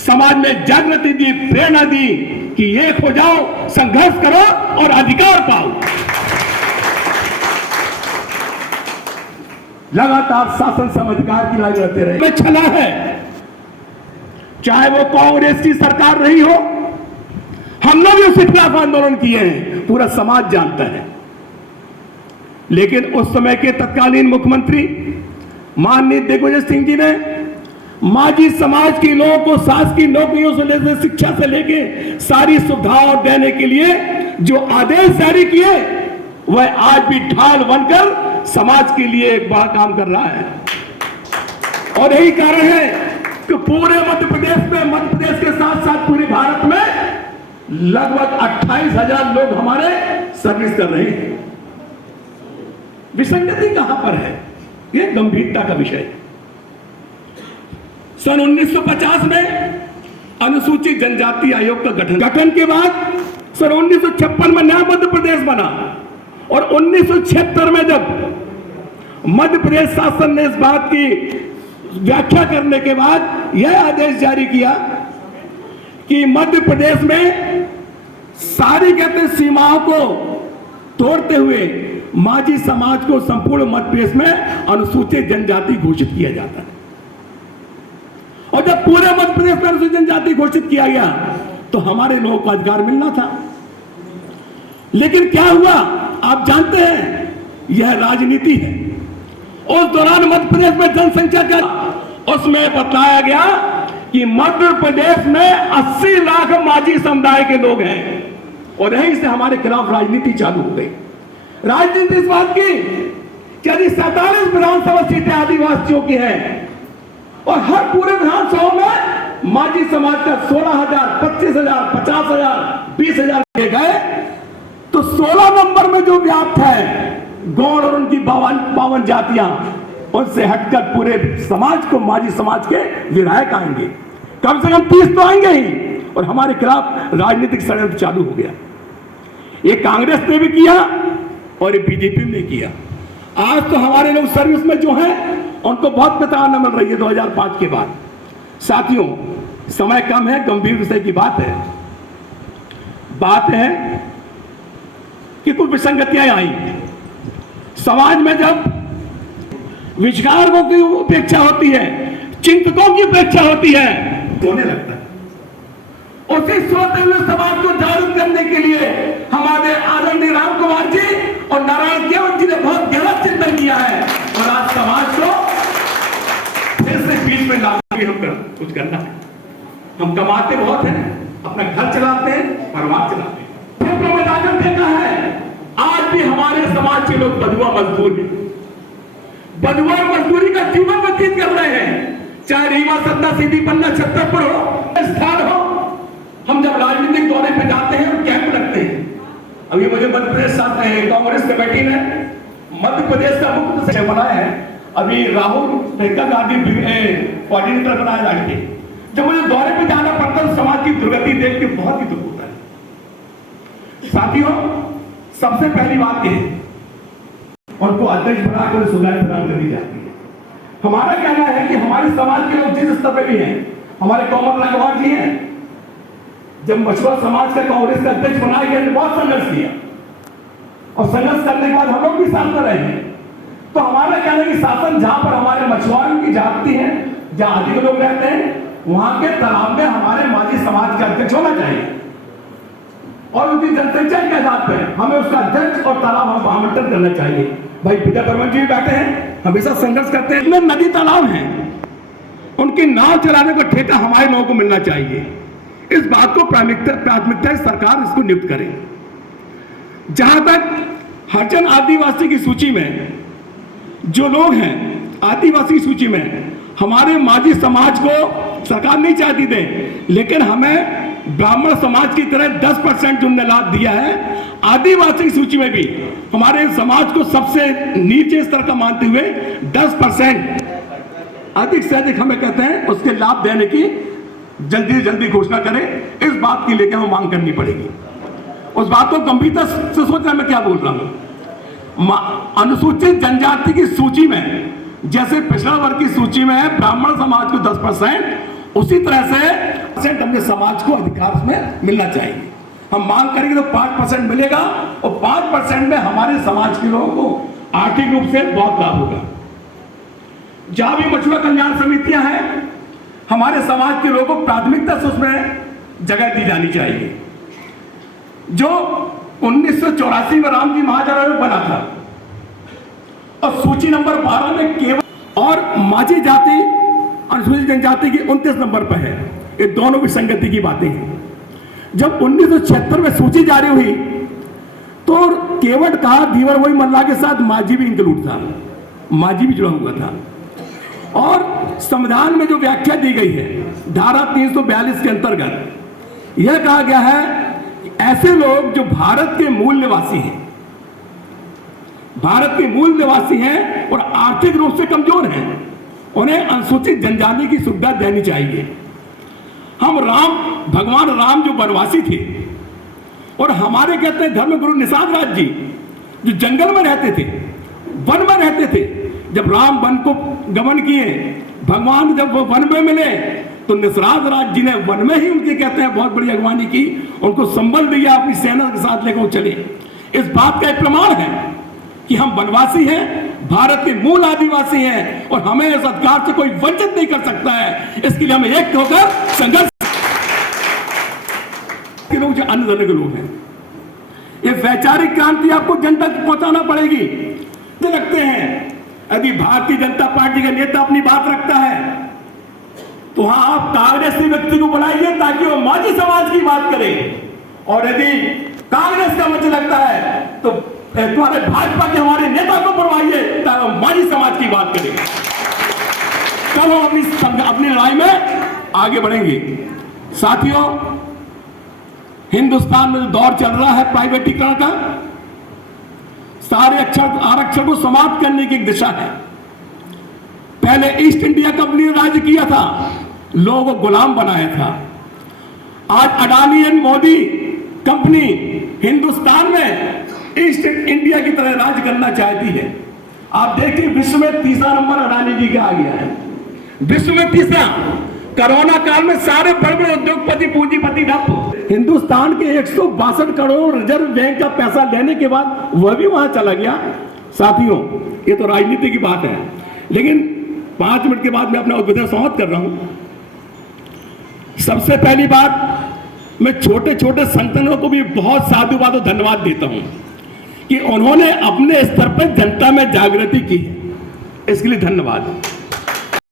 समाज में जागृति दी, प्रेरणा दी कि एक हो जाओ, संघर्ष करो और अधिकार पाओ। लगातार शासन से अधिकार की लड़ाई लड़ते रहे। में छला है, चाहे वो कांग्रेस की सरकार रही हो, हमने भी उसके खिलाफ आंदोलन किए हैं, पूरा समाज जानता है। लेकिन उस समय के तत्कालीन मुख्यमंत्री माननीय दिग्विजय सिंह जी ने माझी समाज के लोगों को शासकीय नौकरियों से लेकर शिक्षा से लेकर सारी सुविधाओं देने के लिए जो आदेश जारी किए, वह आज भी ढाल बनकर समाज के लिए एक बड़ा काम कर रहा है। और यही कारण है कि पूरे मध्य प्रदेश के साथ साथ पूरे भारत में लगभग 28,000 लोग हमारे सर्विस कर रहे हैं। विसंगति कहां पर है? यह गंभीरता का विषय है। सन 1950 में अनुसूचित जनजाति आयोग का गठन के बाद सन 1956 में नया मध्य प्रदेश बना और 1976 में जब मध्य प्रदेश शासन ने इस बात की व्याख्या करने के बाद यह आदेश जारी किया कि मध्य प्रदेश में सारी कहते सीमाओं को तोड़ते हुए माझी समाज को संपूर्ण मध्य प्रदेश में अनुसूचित जनजाति घोषित किया जाता है। और जब पूरे मध्य प्रदेश में अनुसूचित जनजाति घोषित किया गया तो हमारे लोगों को अधिकार मिलना था। लेकिन क्या हुआ आप जानते हैं, यह राजनीति है। उस दौरान मध्य प्रदेश में जनसंख्या का उसमें बताया गया कि मध्य प्रदेश में 80 लाख माझी समुदाय के लोग हैं और यहीं से हमारे खिलाफ राजनीति चालू हो गई। राजनीति इस बात की कि यदि 47 विधानसभा सीटें आदिवासियों की हैं और हर पूरे विधानसभा में माझी समाज का 16,000, 25,000, 50,000, 20,000 के गए तो 16 नंबर में जो व्याप्त है गौड़ और उनकी 52 जातियां, उनसे हटकर पूरे समाज को माझी समाज के विधायक आएंगे, कम से कम 30 तो आएंगे ही। और हमारे खिलाफ राजनीतिक षड्यंत्र चालू हो गया। ये कांग्रेस ने भी किया और ये बीजेपी ने किया। आज तो हमारे लोग सर्विस में जो हैं उनको बहुत प्रताड़ना मिल रही है 2005 के बाद। साथियों, समय कम है, गंभीर विषय की बात है कि कुछ विसंगतियां आई समाज में। जब विचारकों की उपेक्षा होती है, चिंतकों की उपेक्षा होती है, होने लगता है। उसी सोते हुए समाज को जागरूक करने के लिए हमारे आदरणीय राम कुमार जी और नारायण केवट जी ने बहुत गहरा चिंतन किया है और आज समाज को फिर से बीच में लाकर हम कुछ करना है। हम कमाते बहुत हैं, अपना घर चलाते हैं, परिवार चलाते हैं। देखा है आज भी हमारे समाज के लोग बधुआ मजदूर हैं, बधुआ मजदूरी का जीवन व्यतीत कर रहे हैं। चाहे रीवा, सत्ता, सीधी, पन्ना, छतरपुर हो, स्थान हो, हम जब राजनीतिक दौरे पे जाते हैं कैंप लगते हैं। अभी मुझे मध्य प्रदेश कांग्रेस कमेटी ने मध्य प्रदेश का मुख्य सचिव बनाया है, अभी राहुल प्रियंका गांधी कोऑर्डिनेटर बनाया जाके। जब मुझे दौरे पे जाना पड़ता है समाज की दुर्गति देख के बहुत ही दुख होता है। साथियों, सबसे पहली बात यह है उनको अध्यक्ष बनाकर सुधार प्रदान करनी जाती है। हमारा कहना है कि हमारे समाज के लोग जिस स्तर पे भी हैं, हमारे कौमर रंगवार जी हैं, जब मछुआ समाज का कांग्रेस का अध्यक्ष बनाया गया तो बहुत संघर्ष किया और संघर्ष करने के बाद हम लोग भी साथ में रहे हैं। तो हमारा कहना है कि शासन जहां पर हमारे मछुआरों की जाति है, जहां अधिक लोग रहते हैं, वहां के तालाब में हमारे माझी समाज का अध्यक्ष होना चाहिए और उनकी जनसंख्या के आधार पर हमें उसका अध्यक्ष और तालाब हम आवंटन करना चाहिए। भाई विजय बर्मन जी बैठे हैं, हमेशा संघर्ष करते हैं। इनमें नदी तालाब हैं, उनकी नाव चलाने का ठेका हमारे लोगों को मिलना चाहिए। इस बात को प्राथमिकता सरकार इसको नियुक्त करे। जहां तक हरिजन आदिवासी की सूची में जो लोग हैं, आदिवासी की सूची में हमारे माझी समाज को सरकार नहीं चाहती थी, लेकिन हमें ब्राह्मण समाज की तरह 10% उन्होंने लाभ दिया है। आदिवासी की सूची में भी हमारे समाज को सबसे नीचे स्तर का मानते हुए 10% अधिक से अधिक हमें कहते हैं उसके लाभ देने की जल्दी से जल्दी घोषणा करें। इस बात की लेकर हमें मांग करनी पड़ेगी। उस बात को गंभीरता से सोचना, मैं क्या बोल रहा हूं। अनुसूचित जनजाति की सूची में जैसे पिछड़ा वर्ग की सूची में है ब्राह्मण समाज को 10%, उसी तरह से 5% हमने समाज को अधिकार में मिलना चाहिए। हम मांग करेंगे तो 5% मिलेगा और 5% में हमारे समाज के लोगों को आर्थिक रूप से बहुत लाभ होगा। जहां भी मछुआ कल्याण समितियां हैं, हमारे समाज के लोगों को प्राथमिकता से उसमें जगह दी जानी चाहिए। जो 1984 में रामजी महाजन बना था और सूची नंबर 12 में केवल और माझी जाति अनुसूचित जनजाति की 29 नंबर पर है। ये दोनों विसंगति की बातें हैं। जब 1976 में सूची जारी हुई तो केवट का धीवर वही मल्ला के साथ माझी भी इंक्लूड था, माझी भी जुड़ा हुआ था। और संविधान में जो व्याख्या दी गई है धारा 342 के अंतर्गत यह कहा गया है ऐसे लोग जो भारत के मूल निवासी हैं, भारत के मूल निवासी हैं और आर्थिक रूप से कमजोर हैं, उन्हें अनुसूचित जनजाति की सुविधा देनी चाहिए। हम भगवान राम जो वनवासी थे और हमारे कहते हैं धर्मगुरु निषाद राज जी जो जंगल में रहते थे, वन में रहते थे, जब राम वन को गमन किए, भगवान जब वो वन में मिले तो निषाद राज जी ने वन में ही उनके कहते हैं बहुत बड़ी अगवानी की, उनको संबल दिया, अपनी सेना के साथ लेकर चले। इस बात का एक प्रमाण है कि हम वनवासी हैं, भारत के मूल आदिवासी हैं और हमें इस अधिकार से कोई वंचित नहीं कर सकता है। इसके लिए हमें एक होकर संघर्ष के लोग जो अन्य धर्म के लोग हैं, ये वैचारिक क्रांति आपको जनता तक पहुंचाना पड़ेगी। तो लगते हैं यदि भारतीय जनता पार्टी का नेता अपनी बात रखता है तो हाँ आप कांग्रेसी व्यक्ति को बुलाइए ताकि वो माझी समाज की बात करे, और यदि कांग्रेस का मुझे लगता है तो तुम्हारे भाजपा के हमारे नेता को बुलवाइए ताकि वो माझी समाज की बात करें। तब हम अपनी लड़ाई में आगे बढ़ेंगे। साथियों, हिंदुस्तान में जो दौर चल रहा है प्राइवेटीकरण का, सारे आरक्षण को समाप्त करने की एक दिशा है। पहले ईस्ट इंडिया कंपनी ने राज्य किया था, लोगों को गुलाम बनाया था। आज अडानी एंड मोदी कंपनी हिंदुस्तान में ईस्ट इंडिया की तरह राज करना चाहती है। आप देखिए विश्व में तीसरा नंबर अडानी जी का आ गया है, विश्व में तीसरा। कोरोना काल में सारे बड़े बड़े उद्योगपति पूंजीपति ठप। हिंदुस्तान के 162 करोड़ रिजर्व बैंक का पैसा लेने के बाद वह भी वहां चला गया। साथियों, ये तो राजनीति की बात है, लेकिन 5 मिनट के बाद मैं अपना उद्बोधन समाप्त कर रहा हूं। सबसे पहली बात, मैं छोटे छोटे संगठनों को भी बहुत साधुवाद और धन्यवाद देता हूं कि उन्होंने अपने स्तर पर जनता में जागृति की है, इसके लिए धन्यवाद।